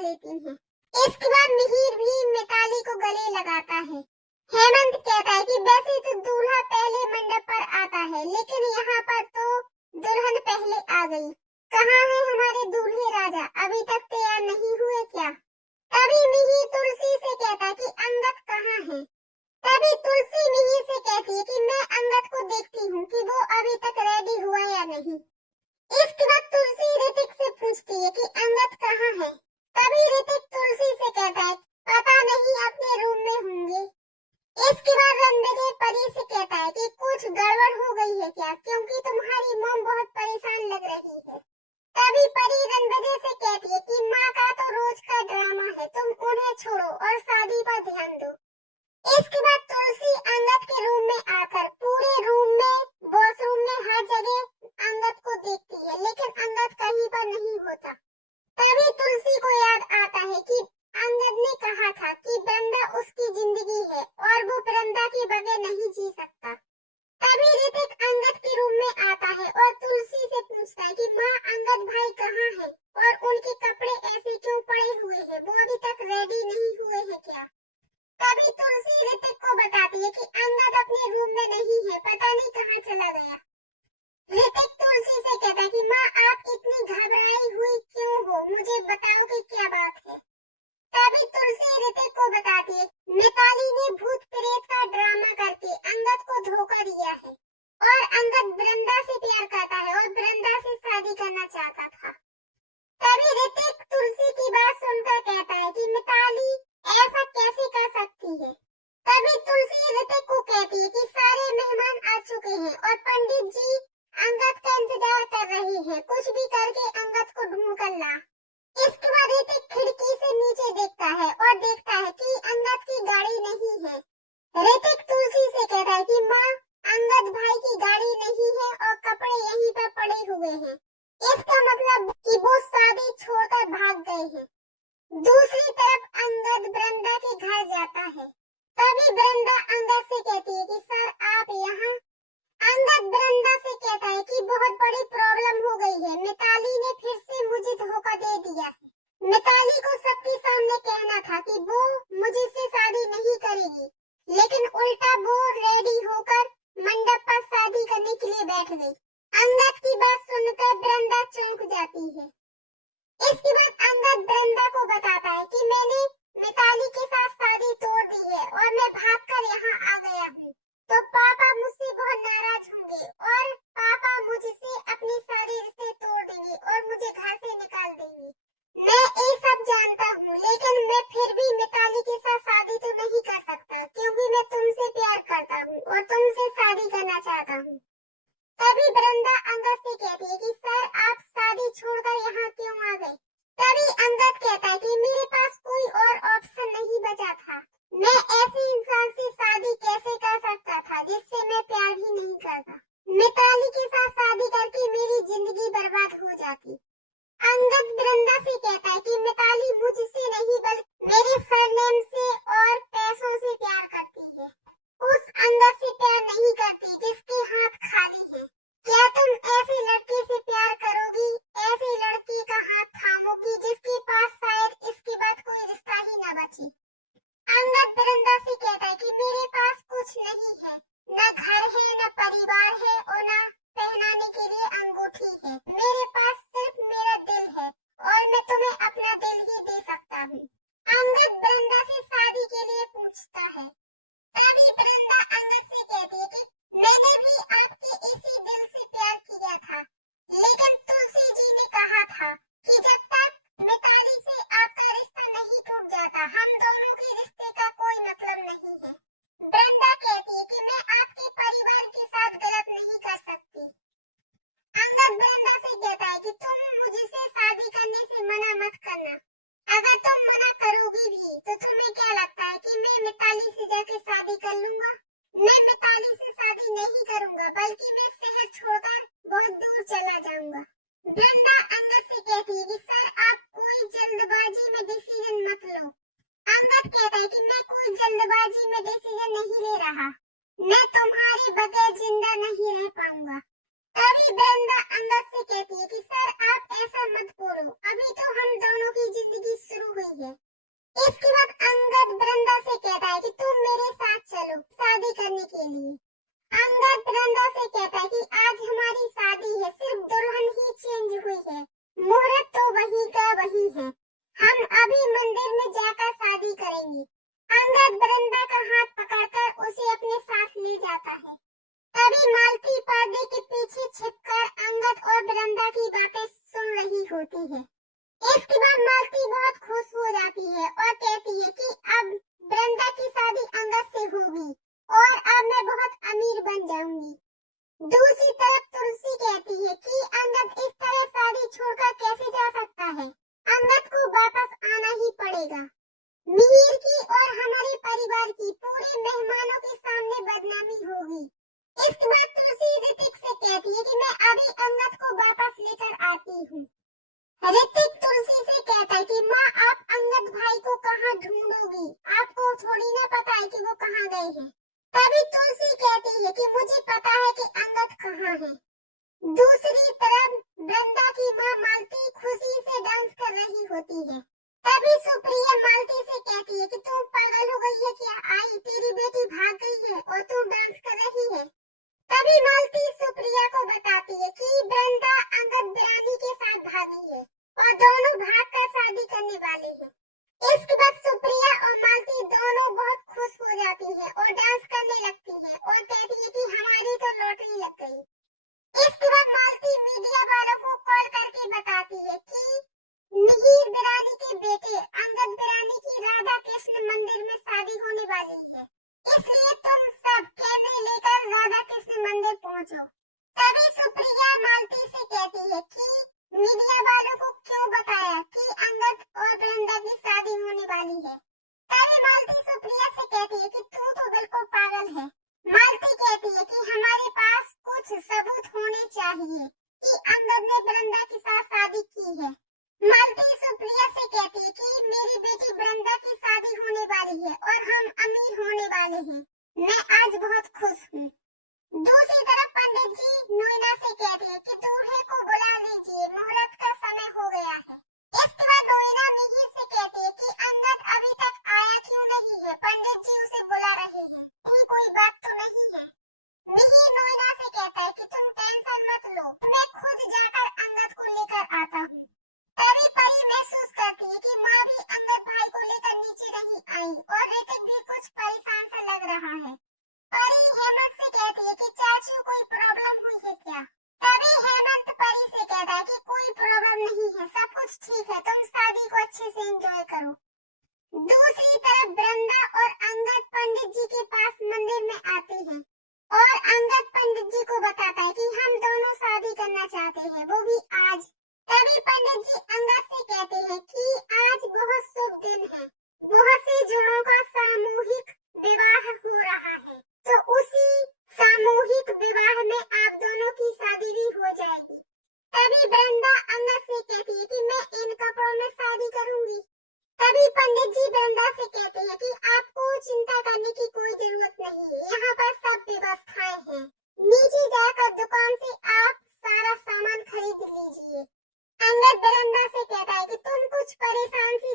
लेती हैं। इसके बाद मिहिर भी मिताली को गले लगाता है। हेमंत कहता है कि वैसे तो दूल्हा पहले मंडप पर आता है, लेकिन यहाँ पर तो दुल्हन पहले आ गई। कहाँ है हमारे दूल्हे राजा, अभी तक तैयार नहीं हुए क्या? तभी मिहिर तुलसी से कहता है कि अंगद कहाँ है। तभी तुलसी मिहिर से कहती है कि मैं अंगद को देखती हूँ कि वो अभी तक रेडी हुआ या नहीं। इसके बाद तुलसी ऋतिक से पूछती है कि अंगद कहाँ है। तभी ऋतिक तुलसी से कहता है पता नहीं, अपने रूम में होंगे। इसके बाद रणविजय परी से कहता है कि कुछ गड़बड़ हो गई है क्या, क्योंकि तुम्हारी मॉम बहुत परेशान लग रही है। तभी परी रणविजय से कहती है कि माँ का तो रोज का ड्रामा है, तुम उन्हें छोड़ो और शादी पर ध्यान दो। इसके बाद तुलसी अंगद के रूम में आकर पूरे रूम में, वॉशरूम में, हर जगह अंगद को देखती है, लेकिन अंगद कहीं पर नहीं होता। तभी तुलसी को याद आता है कि अंगद ने कहा था कि वृंदा उसकी जिंदगी है और वो वृंदा के बगैर नहीं जी सकता। तभी ऋतिक अंगद के रूम में आता है और तुलसी से पूछता है कि माँ अंगद भाई कहाँ है और उनके कपड़े ऐसे क्यों पड़े हुए हैं, वो अभी तक रेडी नहीं हुए हैं क्या? तभी तुलसी ऋतिक को बताती है कि अंगद अपने रूम में नहीं है, पता नहीं कहाँ चला गया। ऋतिक तुलसी से कहता है कि माँ आप इतनी घबराई हुई क्यों हो, मुझे बताओ कि क्या बात है। तभी तुलसी ऋतिक को बताती है मिताली ने भूत प्रेत का ड्रामा करके अंगद को धोखा दिया है और अंगद वृंदा से प्यार करता है और वृंदा से शादी करना चाहता था। तभी ऋतिक तुलसी की बात सुनकर कहता है कि मिताली ऐसा कैसे कर सकती है। तभी तुलसी ऋतिक को कहती है कि सारे मेहमान आ चुके हैं और पंडित जी अंगद का इंतजार कर रहे हैं, कुछ भी करके अंगद को ढूंढ कर ला। इसके बाद ऋतिक खिड़की से नीचे देखता है और देखता है कि अंगद की गाड़ी नहीं है। ऋतिक तुलसी से कहता है कि माँ अंगद भाई की गाड़ी नहीं है और कपड़े यहीं पर पड़े हुए हैं, इसका मतलब कि वो शादी छोड़कर भाग गए हैं। दूसरी तरफ अंगद वृंदा के घर जाता है। तभी वृंदा अंगद से कहती है कि सर आप यहाँ। अंगद वृंदा से कहता है कि बहुत बड़ी प्रॉब्लम हो गई है, मिताली ने फिर से मुझे धोखा दे दिया है। मिताली को सबके सामने कहना था कि वो मुझसे शादी नहीं करेगी, लेकिन उल्टा वो रेडी होकर मंडप पर शादी करने के लिए बैठ गई। अंगद की बात सुनकर वृंदा चौंक जाती है। इसके बाद अंगद वृंदा को बताता है कि मैंने मिताली के साथ शादी तोड़ दी है और मैं भागकर यहाँ आ गया हूँ, तो पापा मुझसे बहुत नाराज होंगे और पापा मुझसे अपने सारे रिश्ते तोड़ देंगे और मुझे घर से निकाल देंगे। मैं ये सब जानता हूँ, लेकिन मैं फिर भी मिताली के साथ शादी तो नहीं कर सकता, क्योंकि मैं तुमसे प्यार करता हूँ और तुमसे शादी करना चाहता हूँ। तभी वृंदा अंगद से कहती है कि सर आप शादी छोड़कर यहाँ क्यों आ गए। तभी अंगद कहता है कि मेरे पास कोई और ऑप्शन नहीं बचा था, मैं ऐसे इंसान से शादी कैसे कर सकता था जिससे मैं प्यार ही नहीं करता। मिताली के साथ शादी करके मेरी जिंदगी बर्बाद हो जाती। अंगद वृंदा से कहता है कि मिताली मुझसे नहीं बल्कि मेरे सरनेम से और पैसों से प्यार करती है, उस अंगद से प्यार नहीं करती जिसके हाथ खाली है। क्या तुम ऐसे लड़के से प्यार करोगी, ऐसे लड़के का हाथ थामोगी जिसके पास शायद इसके बाद कोई रिश्ता ही न बचे। अंगद वृंदा से कहता है कि मेरे पास कुछ नहीं है, न घर है, न परिवार है और न पहनाने के लिए अंगूठी है, मेरे पास सिर्फ मेरा दिल है और मैं तुम्हें अपना दिल ही दे सकता हूँ। अंगद वृंदा से शादी के लिए पूछता है। तभी वृंदा अंगद से कहती है कि मैंने भी आपके इसी दिल से प्यार किया था, लेकिन तुलसी जी ने कहा था कि जब तक मिताली से आपका रिश्ता नहीं टूट जाता, हम दोनों के रिश्ते का कोई मतलब नहीं है। वृंदा कहती है कि मैं आपके परिवार के साथ गलत नहीं कर सकती। अंगद वृंदा से कहता है कि तुम मुझसे शादी करने से मना मत करना, अगर तुम मना करोगी भी तो तुम्हें क्या लगता है कि मैं मिताली से जाके शादी कर लूंगा? मैं मिताली से शादी नहीं करूंगा, बल्कि मैं शहर छोड़कर बहुत दूर चला जाऊंगा। वृंदा अंगद से कहती है कि सर आप कोई जल्दबाजी में डिसीजन मत लो। अंगद कहता है कि मैं कोई जल्दबाजी में डिसीजन नहीं ले रहा, मैं तुम्हारे बगैर जिंदा नहीं रह पाऊंगा। तभी वृंदा अंगद से कहती है कि सर आप ऐसा मत बोलो, अभी तो हम दोनों की जिंदगी शुरू इसके बाद अंगद वृंदा से कहता है कि तुम मेरे साथ चलो शादी करने के लिए। अंगद वृंदा से कहता है कि आज हमारी शादी है, सिर्फ दुल्हन ही चेंज हुई है, मुहूर्त तो वही का वही है, हम अभी मंदिर में जाकर शादी करेंगे। अंगद वृंदा का हाथ पकड़कर उसे अपने साथ ले जाता है। तभी मालती पर्दे के पीछे छिपकर अंगद और वृंदा की बातें सुन रही होती है। इसके बाद मालती बहुत खुश हो जाती है और कहती है कि अब वृंदा की शादी अंगद से होगी और अब मैं बहुत अमीर बन जाऊंगी। दूसरी तरफ तुलसी कहती है कि अंगद इस तरह शादी छोड़कर कैसे जा सकता है, अंगद को वापस आना ही पड़ेगा। मिहिर की और हमारे परिवार की पूरे मेहमानों के सामने बदनामी होगी। इसके बाद तुलसी ऋतिक से कहती है कि मैं अभी अंगद को वापस लेकर आती हूँ। ऋतिक तुलसी से कहता है कि माँ आप अंगद भाई को कहाँ ढूंढोगी, आपको थोड़ी ना पता है कि वो कहाँ गए हैं। तभी तुलसी कहती है कि मुझे पता है कि अंगद कहाँ है। दूसरी तरफ वृंदा की माँ मालती खुशी से डांस कर रही होती है। तभी सुप्रिया मालती से कहती है कि तुम पागल हो गई है क्या, आई तेरी बेटी भाग गई है और तुम डांस कर रही है। तभी मालती सुप्रिया को बताती है कि वृंदा अंगद बिरानी के साथ भागी है और दोनों भागकर शादी करने वाले हैं। इसके बाद सुप्रिया और मालती दोनों बहुत खुश हो जाती है और डांस करने लगती है और कहती है कि हमारी तो लॉटरी लग गई। इसके बाद मालती मीडिया वालों को कॉल करके बताती है कि मिहिर बिरानी के बेटे अंगद बिरानी की राधा कृष्ण मंदिर में शादी होने वाली है, इसलिए तुम सब कैमरे लेकर राधा कृष्ण मंदिर पहुंचो। तभी सुप्रिया मालती से कहती है कि मीडिया वालों को क्यों बताया कि अंगद और वृंदा की शादी होने वाली है। तभी मालती सुप्रिया से कहती है कि तू तो बिल्कुल पागल है। मालती कहती है कि हमारे पास कुछ सबूत होने चाहिए कि अंगद ने वृंदा के साथ शादी की है। मालती सुप्रिया से कहती है कि मेरी बेटी वृंदा की शादी होने वाली है और हम अमीर होने वाले हैं, मैं आज बहुत खुश हूँ। दूसरी तरफ पंडित जी नोएडा से कहते हैं कि दूल्हे को बुला लीजिए, मुहूर्त का समय हो गया है। इसके बाद नोएडा मिहिर से कहती है कि अंगद अभी तक आया क्यों नहीं है, पंडित जी उसे बुला रहे हैं, ये कोई बात तो नहीं है। मिहिर नोएडा से कहता है कि तुम टेंशन मत लो, मैं खुद जाकर अंगद को लेकर आता हूँ। तभी परी महसूस करती है कि माँ भी अंगद भाई को लेकर नीचे नहीं आई और ऋतिक भी कुछ परेशान सा लग रहा है। परी हेमंत से कहती है कि चाचू कोई प्रॉब्लम हुई है क्या। तभी हेमंत परी से कहता है कि कोई प्रॉब्लम नहीं है, सब कुछ ठीक है, तुम शादी को अच्छे से एंजॉय करो। दूसरी तरफ वृंदा और अंगद पंडित जी के पास मंदिर में आते हैं और अंगद पंडित जी को बताता है कि हम दोनों शादी करना चाहते हैं, वो भी आज। तभी पंडित जी अंगद से कहते हैं कि आज बहुत शुभ दिन है, बहुत से जोड़ों का सामूहिक विवाह हो रहा है, तो उसी सामूहिक विवाह में आप दोनों की शादी भी हो जाएगी। तभी वृंदा अंगद से कहती है कि मैं इन कपड़ों में शादी करूंगी। तभी पंडित जी वृंदा से कहते हैं कि आपको चिंता करने की कोई जरूरत नहीं, यहाँ पर सब व्यवस्थाएं हैं, नीचे जाकर दुकान से आप सारा सामान खरीद लीजिए। अंगद वृंदा से कहता है कि तुम कुछ परेशान सी